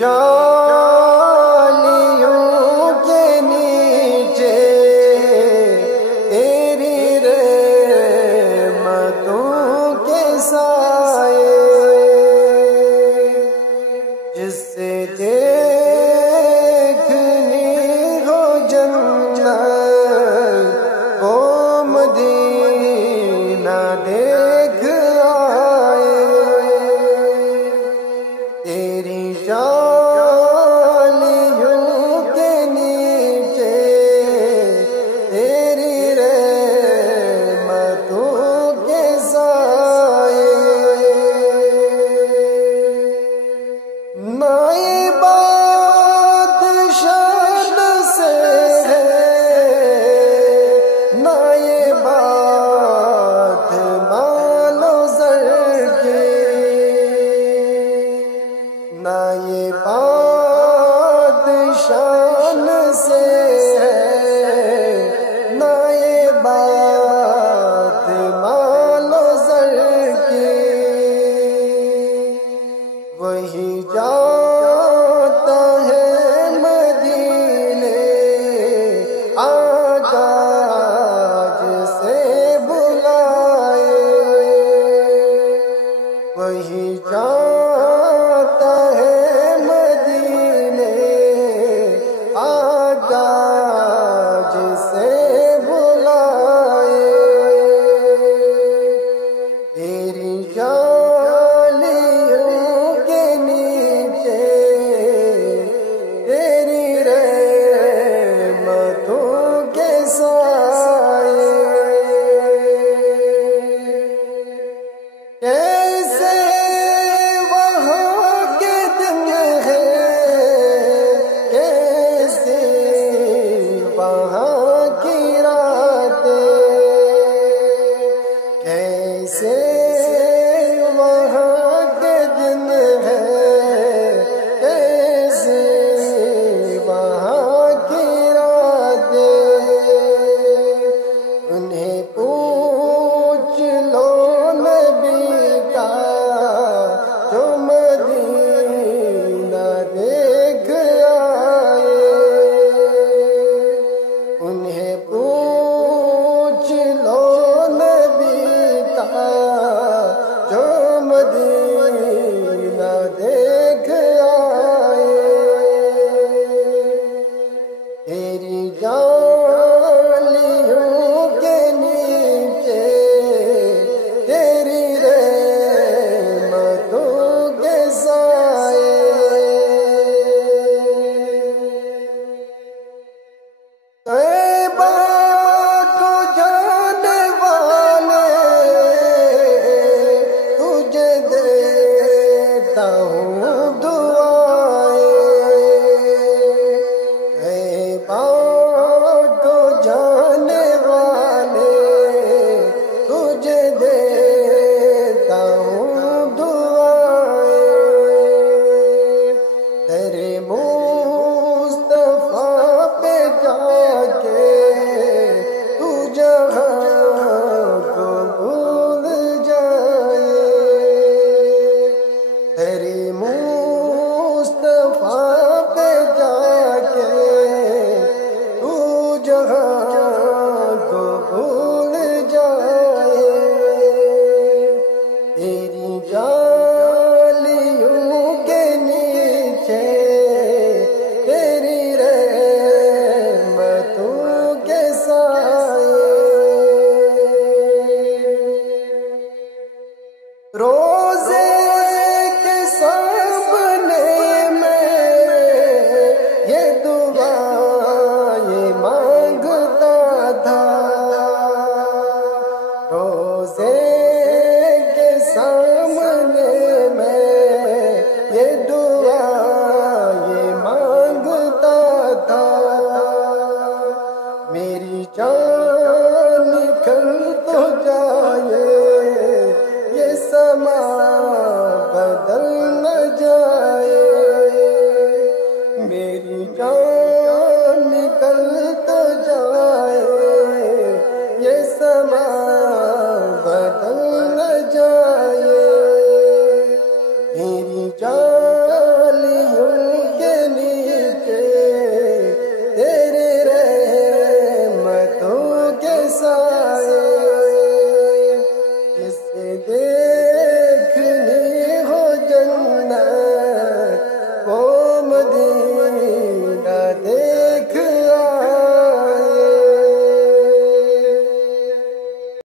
جالیوں کے نیچے تیری رحمتوں کے سائے، جس سے دیکھنی ہو جنت وہ مدینہ دیکھ آئے، تیری جالیوں کے نیچے تیری رحمتوں کے سائے، نہ یہ بات شان سے ہے، نہ یہ بات مال و زر کی، نہ یہ بات شان سے ہے، نہ یہ بات مال و زر کی، وہی جاتا ہے مدینے آقا جسے بلائے، وہی جاتا ہے مدینے آقا جسے بلائے، تیری جالیوں کے نیچے تیری رحمتوں کے سائے، کیسے وہاں کے دن ہے، کیسے وہاں کی راتیں، کیسے وہاں کے دن ہے، کیسے وہاں کی راتیں، انہیں پوچھ لو نبی کا جو مدینہ دیکھ آئے، انہیں پوچھ لو نبی کا جو مدینہ دیکھ آئے، تیری جالیوں کے نیچے تیری رحمتوں کے سائے، طیبہ کو جانے والے تجھے دیتا ہوں